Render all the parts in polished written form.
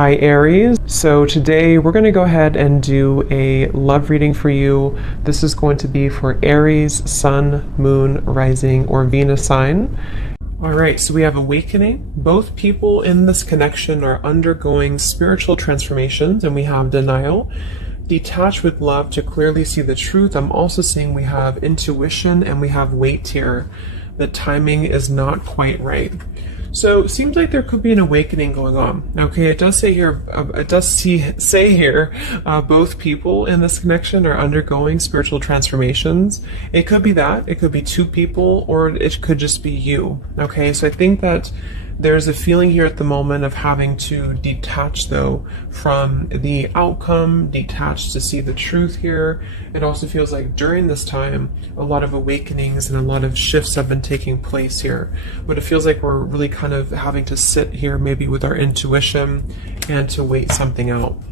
Hi Aries. So today we're going to go ahead and do a love reading for you. This is going to be for Aries, Sun, Moon, Rising, or Venus sign. All right, so we have awakening. Both people in this connection are undergoing spiritual transformations, and we have denial. Detach with love to clearly see the truth. I'm also seeing we have intuition and we have wait here. The timing is not quite right. So it seems like there could be an awakening going on. Okay, it does say here, both people in this connection are undergoing spiritual transformations. It could be that, it could be two people, or it could just be you. Okay, so I think that there's a feeling here at the moment of having to detach, though, from the outcome, detach to see the truth here. It also feels like during this time, a lot of awakenings and a lot of shifts have been taking place here. But it feels like we're really kind of having to sit here maybe with our intuition and to wait something out.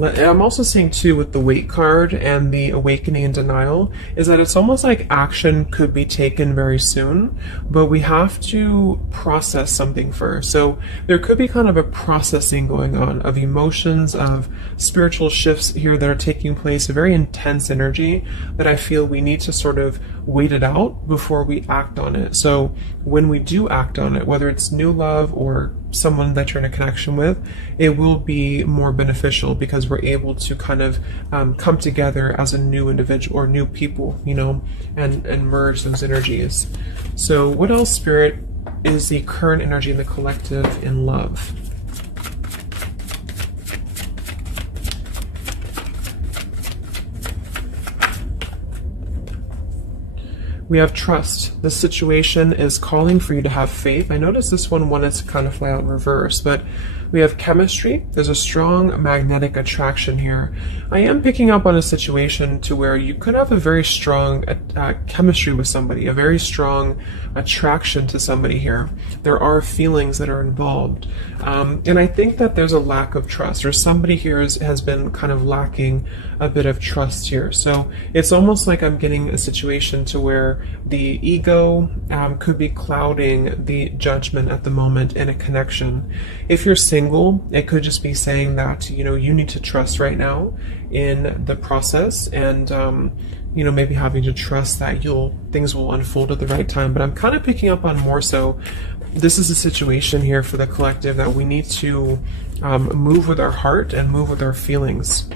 I'm also seeing too with the wait card and the awakening and denial is that it's almost like action could be taken very soon, but we have to process something first. So there could be kind of a processing going on of emotions, of spiritual shifts here that are taking place, a very intense energy that I feel we need to sort of wait it out before we act on it. So when we do act on it, whether it's new love or someone that you're in a connection with, it will be more beneficial because we're able to kind of come together as a new individual or new people, you know, and merge those energies. So what else, Spirit, is the current energy in the collective in love? We have trust. This situation is calling for you to have faith. I noticed this one wanted to kind of fly out in reverse, but we have chemistry. There's a strong magnetic attraction here. I am picking up on a situation to where you could have a very strong chemistry with somebody, a very strong attraction to somebody here. There are feelings that are involved. And I think that there's a lack of trust, or somebody here has been kind of lacking a bit of trust here. So it's almost like I'm getting a situation to where the ego could be clouding the judgment at the moment in a connection. If you're single, it could just be saying that, you know, you need to trust right now in the process, and you know, maybe having to trust that things will unfold at the right time. But I'm kind of picking up on more so this is a situation here for the collective that we need to move with our heart and move with our feelings.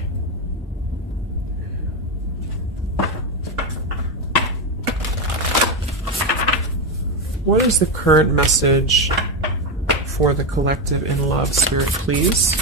What is the current message for the collective in love, Spirit, please?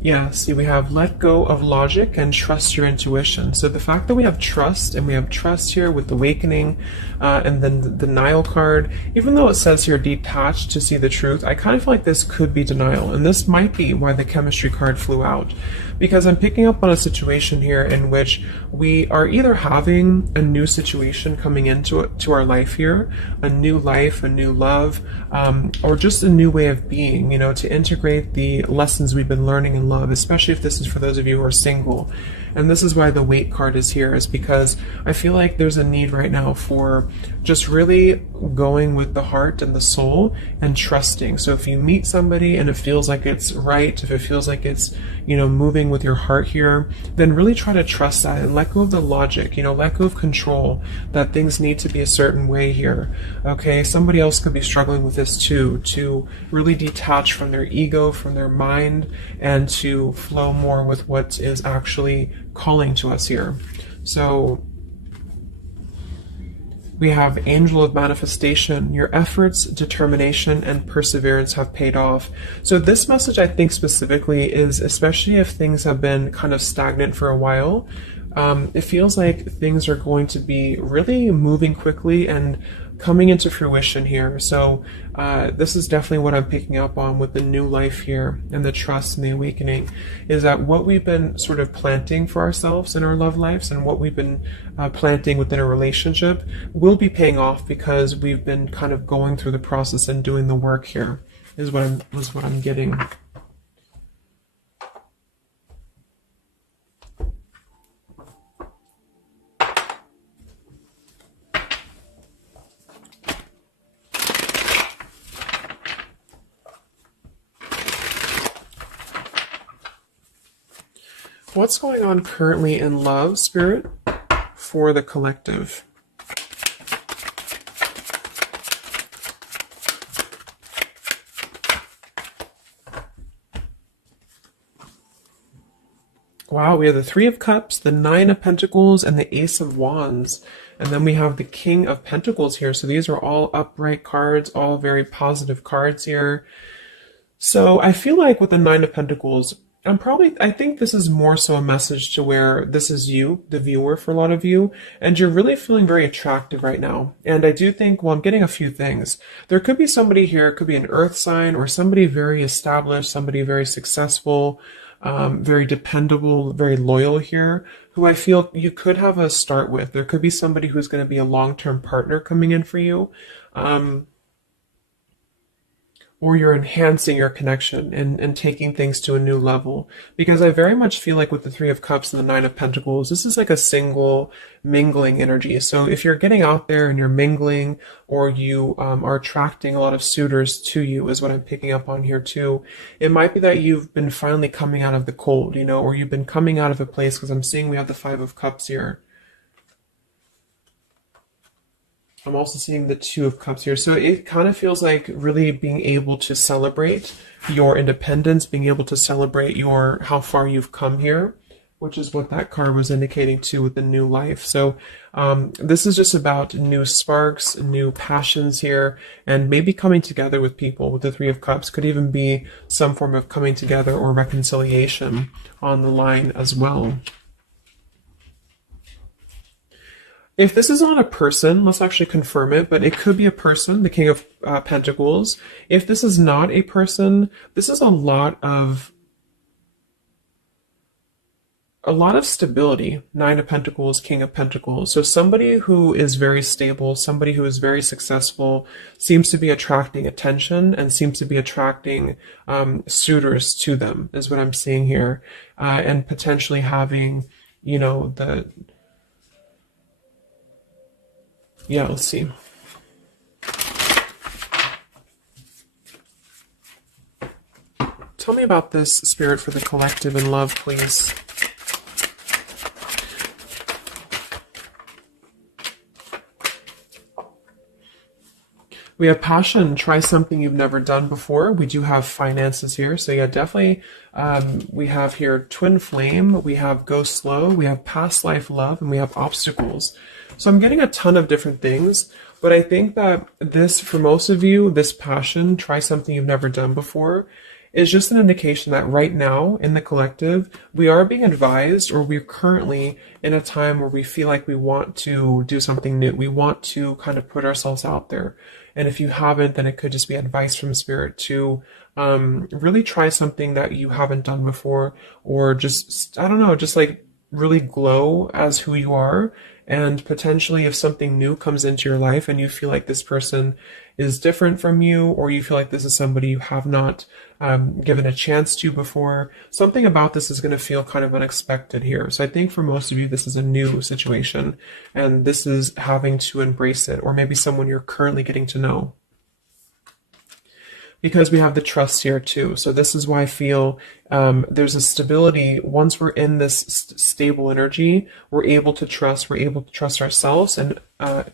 Yeah, see, we have let go of logic and trust your intuition. So the fact that we have trust, and we have trust here with the awakening, and then the denial card, even though it says here detached to see the truth, I kind of feel like this could be denial. And this might be why the chemistry card flew out. Because I'm picking up on a situation here in which we are either having a new situation coming into our life here, a new life, a new love, or just a new way of being, you know, to integrate the lessons we've been learning in love, especially if this is for those of you who are single. And this is why the wait card is here, is because I feel like there's a need right now for just really going with the heart and the soul and trusting. So if you meet somebody and it feels like it's right, if it feels like it's, you know, moving with your heart here, then really try to trust that and let go of the logic, you know, let go of control, that things need to be a certain way here. Okay, somebody else could be struggling with this too, to really detach from their ego, from their mind, and to flow more with what is actually calling to us here. So we have Angel of Manifestation. Your efforts, determination, and perseverance have paid off. So this message, I think specifically, is especially if things have been kind of stagnant for a while, it feels like things are going to be really moving quickly and coming into fruition here. So this is definitely what I'm picking up on with the new life here and the trust and the awakening, is that what we've been sort of planting for ourselves in our love lives and what we've been planting within a relationship will be paying off because we've been kind of going through the process and doing the work here, is what I'm getting. What's going on currently in love, Spirit, for the collective? Wow, we have the Three of Cups, the Nine of Pentacles, and the Ace of Wands. And then we have the King of Pentacles here. So these are all upright cards, all very positive cards here. So I feel like with the Nine of Pentacles, I think this is more so a message to where this is you, the viewer, for a lot of you, and you're really feeling very attractive right now. And I do think, well, I'm getting a few things. There could be somebody here, it could be an earth sign or somebody very established, somebody very successful, very dependable, very loyal here, who I feel you could have a start with. There could be somebody who's going to be a long-term partner coming in for you. Or you're enhancing your connection and taking things to a new level. Because I very much feel like with the Three of Cups and the Nine of Pentacles, this is like a single mingling energy. So if you're getting out there and you're mingling, or you are attracting a lot of suitors to you, is what I'm picking up on here too. It might be that you've been finally coming out of the cold, you know, or you've been coming out of a place, because I'm seeing we have the Five of Cups here. I'm also seeing the Two of Cups here. So it kind of feels like really being able to celebrate your independence, being able to celebrate how far you've come here, which is what that card was indicating too with the new life. So this is just about new sparks, new passions here, and maybe coming together with people with the Three of Cups. Could even be some form of coming together or reconciliation on the line as well. If this is not a person, let's actually confirm it, but it could be a person, the King of Pentacles. If this is not a person, this is a lot of stability. Nine of Pentacles, King of Pentacles. So somebody who is very stable, somebody who is very successful, seems to be attracting attention and seems to be attracting suitors to them, is what I'm seeing here. And potentially having, you know, yeah, let's see. Tell me about this, Spirit, for the collective in love, please. We have passion. Try something you've never done before. We do have finances here. So yeah, definitely we have here twin flame. We have go slow. We have past life love. And we have obstacles. So I'm getting a ton of different things. But I think that this, for most of you, this passion, try something you've never done before, is just an indication that right now in the collective, we are being advised, or we're currently in a time where we feel like we want to do something new. We want to kind of put ourselves out there. And if you haven't, then it could just be advice from Spirit to really try something that you haven't done before, or just, I don't know, just like really glow as who you are. And potentially if something new comes into your life and you feel like this person is different from you, or you feel like this is somebody you have not given a chance to before, something about this is going to feel kind of unexpected here. So I think for most of you, this is a new situation, and this is having to embrace it, or maybe someone you're currently getting to know. Because we have the trust here too. So this is why I feel there's a stability. Once we're in this stable energy, we're able to trust ourselves and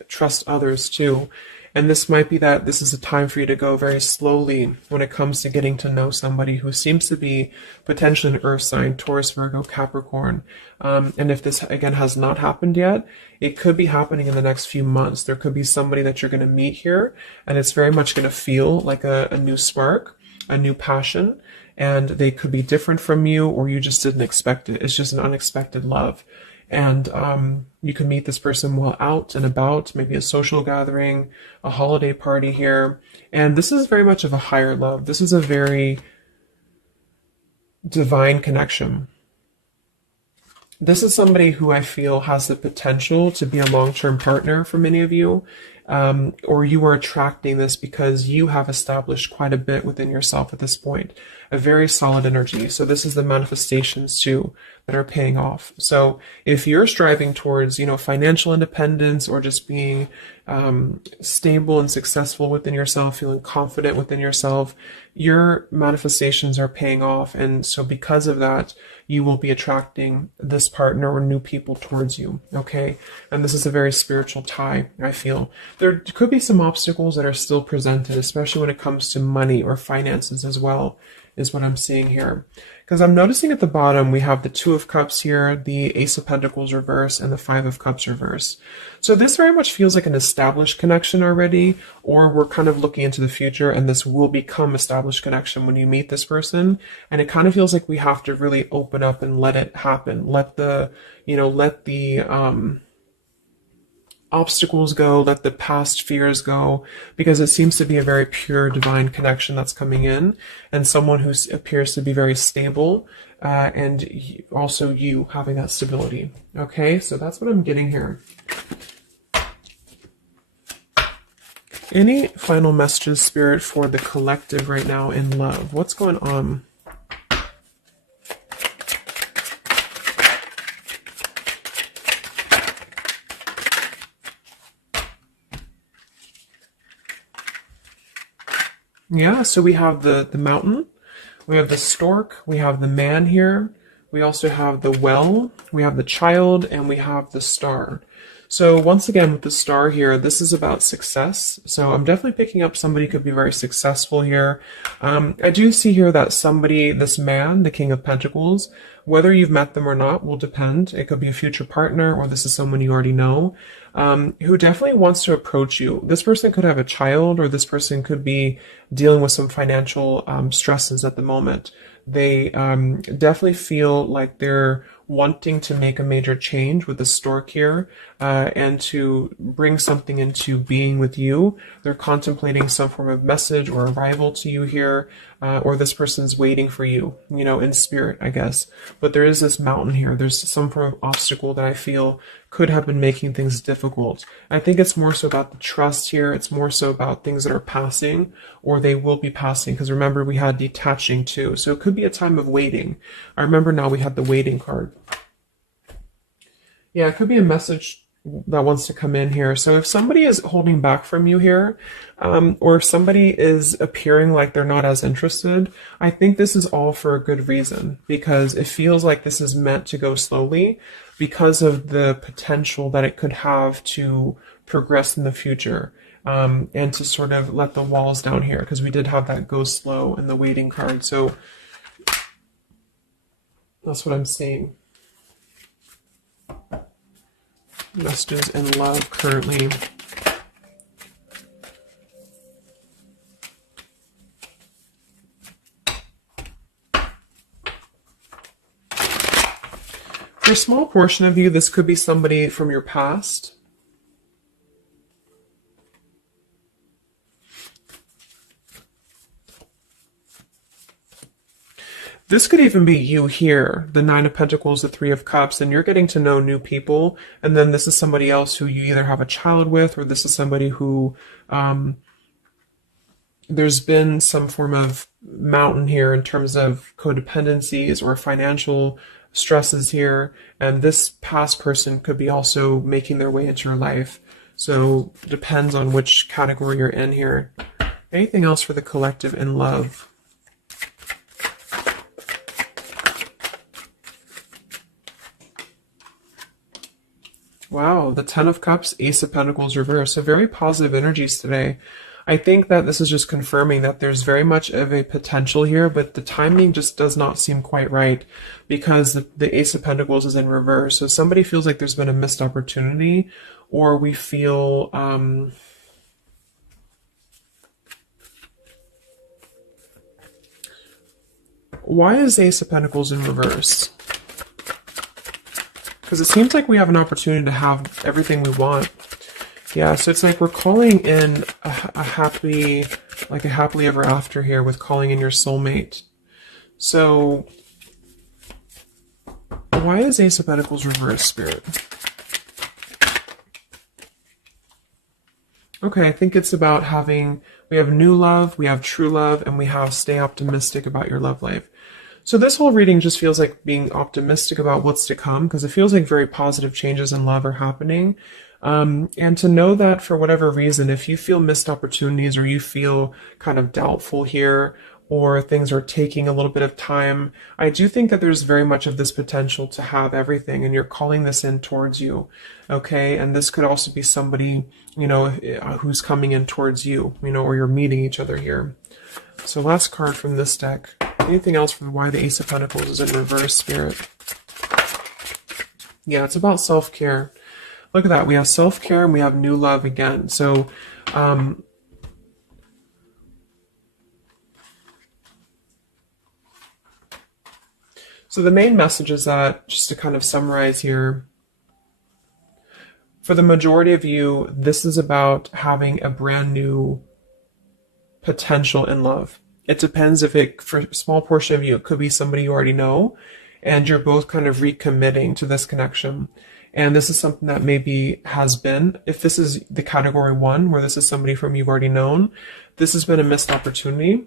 trust others too. And this might be that this is a time for you to go very slowly when it comes to getting to know somebody who seems to be potentially an earth sign, Taurus, Virgo, Capricorn. And if this, again, has not happened yet, it could be happening in the next few months. There could be somebody that you're going to meet here, and it's very much going to feel like a new spark, a new passion, and they could be different from you, or you just didn't expect it. It's just an unexpected love. And you can meet this person while out and about, maybe a social gathering, a holiday party here. And this is very much of a higher love. This is a very divine connection. This is somebody who I feel has the potential to be a long-term partner for many of you. or you are attracting this because you have established quite a bit within yourself at this point. A very solid energy. So this is the manifestations too that are paying off. So if you're striving towards, financial independence, or just being stable and successful within yourself, feeling confident within yourself, your manifestations are paying off. And so because of that, you will be attracting this partner or new people towards you. Okay. And this is a very spiritual tie, I feel. There could be some obstacles that are still presented, especially when it comes to money or finances as well, is what I'm seeing here. Because I'm noticing at the bottom, we have the Two of Cups here, the Ace of Pentacles reverse, and the Five of Cups reverse. So this very much feels like an established connection already, or we're kind of looking into the future, and this will become established connection when you meet this person. And it kind of feels like we have to really open up and let it happen. Let the obstacles go, let the past fears go, because it seems to be a very pure divine connection that's coming in, and someone who appears to be very stable, and also you having that stability. Okay, so that's what I'm getting here. Any final messages, Spirit, for the collective right now in love? What's going on? Yeah, so we have the mountain, we have the stork, we have the man here, we also have the well, we have the child, and we have the star. So once again, with the star here, this is about success. So I'm definitely picking up somebody could be very successful here. I do see here that somebody, this man, the King of Pentacles, whether you've met them or not will depend. It could be a future partner, or this is someone you already know, who definitely wants to approach you. This person could have a child, or this person could be dealing with some financial stresses at the moment. They definitely feel like they're wanting to make a major change with the stork here, and to bring something into being with you. They're contemplating some form of message or arrival to you here, or this person's waiting for you, in spirit, I guess. But there is this mountain here. There's some form of obstacle that I feel could have been making things difficult. I think it's more so about the trust here. It's more so about things that are passing, or they will be passing. Because remember, we had detaching too. So it could be a time of waiting. I remember now we had the waiting card. Yeah, it could be a message that wants to come in here. So if somebody is holding back from you here, or if somebody is appearing like they're not as interested, I think this is all for a good reason, because it feels like this is meant to go slowly because of the potential that it could have to progress in the future, and to sort of let the walls down here, because we did have that go slow in the waiting card. So that's what I'm seeing. Messages in love currently. For a small portion of you, this could be somebody from your past. This could even be you here, the Nine of Pentacles, the Three of Cups, and you're getting to know new people. And then this is somebody else who you either have a child with, or this is somebody who there's been some form of mountain here in terms of codependencies or financial stresses here. And this past person could be also making their way into your life. So it depends on which category you're in here. Anything else for the collective in love? Wow, the Ten of Cups, Ace of Pentacles reverse. So very positive energies today. I think that this is just confirming that there's very much of a potential here, but the timing just does not seem quite right, because the Ace of Pentacles is in reverse. So somebody feels like there's been a missed opportunity, or we feel why is Ace of Pentacles in reverse? Because it seems like we have an opportunity to have everything we want. Yeah, so it's like we're calling in a happily ever after here, with calling in your soulmate. So why is Ace of Pentacles reverse, Spirit? Okay, I think it's about we have new love, we have true love, and we have stay optimistic about your love life. So this whole reading just feels like being optimistic about what's to come, because it feels like very positive changes in love are happening. And to know that for whatever reason, if you feel missed opportunities or you feel kind of doubtful here, or things are taking a little bit of time, I do think that there's very much of this potential to have everything, and you're calling this in towards you, okay? And this could also be somebody, who's coming in towards you, or you're meeting each other here. So last card from this deck. Anything else from why the Ace of Pentacles is in reverse, Spirit? Yeah, it's about self-care. Look at that. We have self-care and we have new love again. So, so the main message is that, just to kind of summarize here, for the majority of you, this is about having a brand new potential in love. It depends for a small portion of you, it could be somebody you already know, and you're both kind of recommitting to this connection. And this is something that maybe has been, if this is the category 1, where this is somebody from you've already known, this has been a missed opportunity.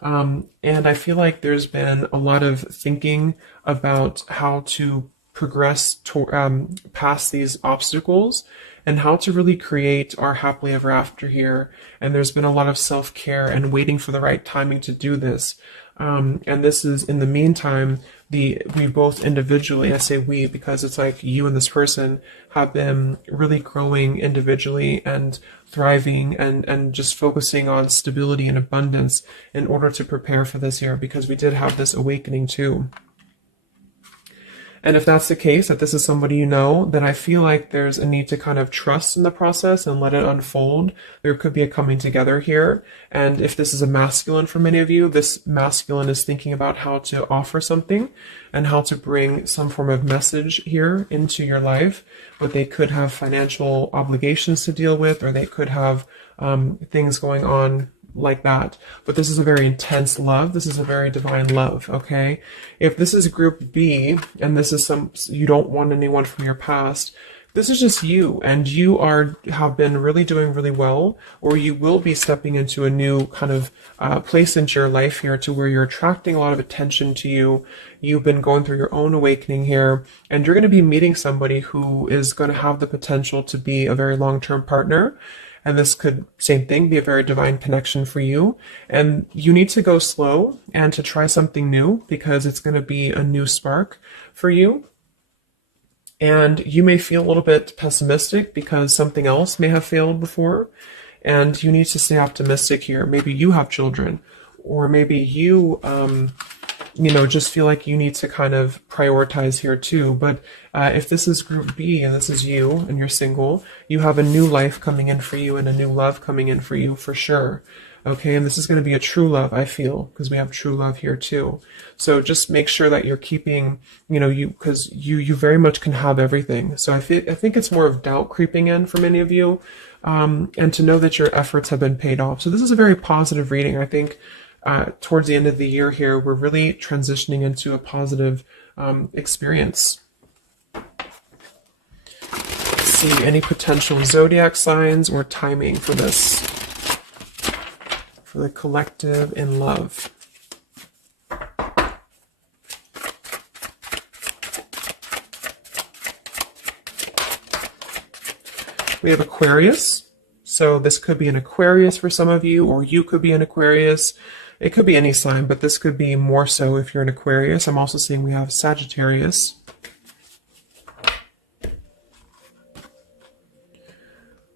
And I feel like there's been a lot of thinking about how to progress past these obstacles and how to really create our happily ever after here. And there's been a lot of self-care and waiting for the right timing to do this. And this is, in the meantime, we both individually, I say we because it's like you and this person have been really growing individually and thriving and just focusing on stability and abundance in order to prepare for this year, because we did have this awakening too. And if that's the case, that this is somebody you know, then I feel like there's a need to kind of trust in the process and let it unfold. There could be a coming together here. And if this is a masculine for many of you, this masculine is thinking about how to offer something and how to bring some form of message here into your life. But they could have financial obligations to deal with, or they could have things going on like that. But this is a very intense love. This is a very divine love, okay? If this is group B, and this is you don't want anyone from your past, this is just you, and you have been really doing really well, or you will be stepping into a new kind of place into your life here, to where you're attracting a lot of attention to you. You've been going through your own awakening here, and you're going to be meeting somebody who is going to have the potential to be a very long-term partner. And this could, same thing, be a very divine connection for you. And you need to go slow and to try something new, because it's going to be a new spark for you. And you may feel a little bit pessimistic because something else may have failed before. And you need to stay optimistic here. Maybe you have children, or maybe you, just feel like you need to kind of prioritize here too. But if this is group B and this is you and you're single, you have a new life coming in for you and a new love coming in for you for sure. Okay, and this is going to be a true love, I feel, because we have true love here too. So just make sure that you're keeping, because you very much can have everything. So I think it's more of doubt creeping in for many of you, and to know that your efforts have been paid off. So this is a very positive reading. I think towards the end of the year here, we're really transitioning into a positive experience. Let's see, any potential zodiac signs or timing for this, for the collective in love. We have Aquarius. So this could be an Aquarius for some of you, or you could be an Aquarius. It could be any sign, but this could be more so if you're an Aquarius. I'm also seeing we have Sagittarius.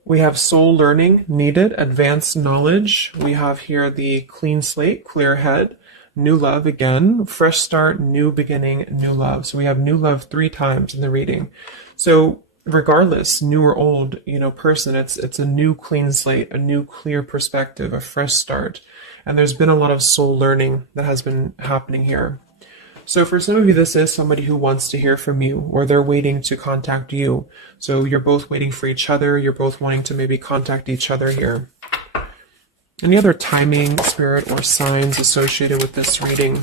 We have soul learning needed, advanced knowledge. We have here the clean slate, clear head, new love again, fresh start, new beginning, new love. So we have new love 3 times in the reading. So regardless, new or old, person, it's a new clean slate, a new clear perspective, a fresh start. And there's been a lot of soul learning that has been happening here. So for some of you, this is somebody who wants to hear from you, or they're waiting to contact you. So you're both waiting for each other. You're both wanting to maybe contact each other here. Any other timing, spirit, or signs associated with this reading?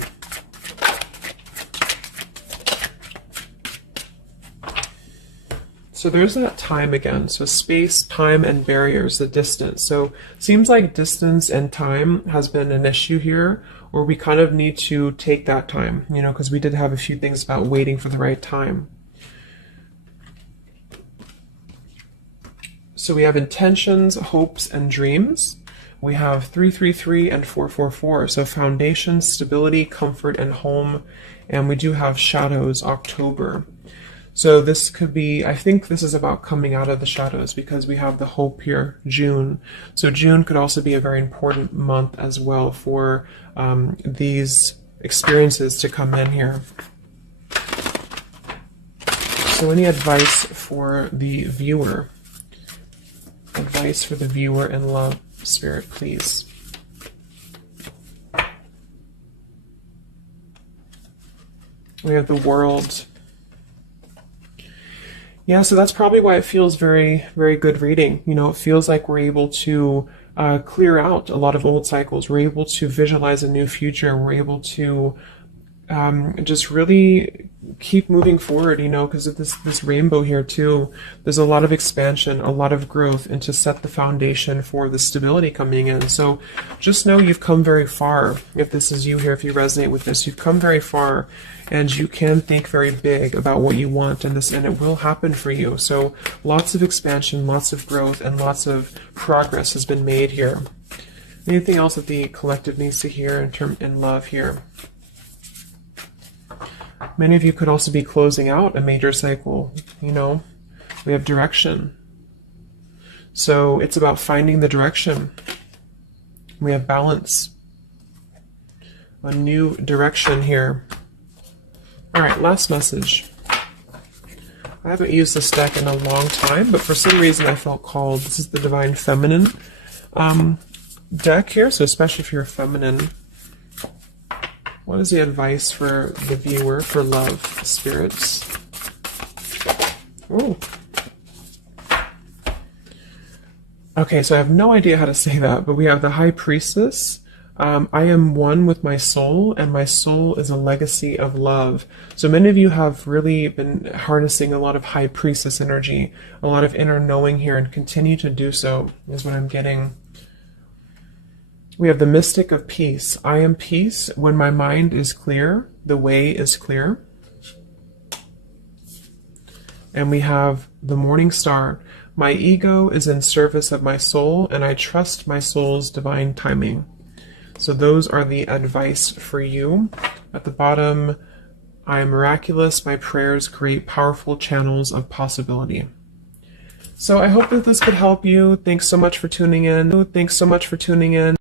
So there's that time again. So space, time, and barriers, the distance. So seems like distance and time has been an issue here, or we kind of need to take that time, you know, because we did have a few things about waiting for the right time. So we have intentions, hopes, and dreams. We have 333 and 444. So foundation, stability, comfort, and home. And we do have shadows, October. So this could be, I think this is about coming out of the shadows, because we have the hope here, June. So June could also be a very important month as well for these experiences to come in here. So any advice for the viewer? Advice for the viewer in love, Spirit, please. We have the World. Yeah, so that's probably why it feels very, very good reading. You know, it feels like we're able to clear out a lot of old cycles. We're able to visualize a new future. We're able to just really keep moving forward, you know, because of this rainbow here too. There's a lot of expansion, a lot of growth, and to set the foundation for the stability coming in. So just know you've come very far. If this is you here, if you resonate with this, you've come very far, and you can think very big about what you want in this, and it will happen for you. So lots of expansion, lots of growth, and lots of progress has been made here. Anything else that the collective needs to hear in love here? Many of you could also be closing out a major cycle, you know. We have direction. So it's about finding the direction. We have balance. A new direction here. All right, last message. I haven't used this deck in a long time, but for some reason I felt called. This is the Divine Feminine deck here, so especially if you're feminine. What is the advice for the viewer for love, spirits? Ooh. Okay, so I have no idea how to say that, but we have the High Priestess. I am one with my soul, and my soul is a legacy of love. So many of you have really been harnessing a lot of High Priestess energy, a lot of inner knowing here, and continue to do so, is what I'm getting. We have the Mystic of Peace. I am peace. When my mind is clear, the way is clear. And we have the Morning Star. My ego is in service of my soul, and I trust my soul's divine timing. So those are the advice for you. At the bottom, I am miraculous. My prayers create powerful channels of possibility. So I hope that this could help you. Thanks so much for tuning in. Thanks so much for tuning in.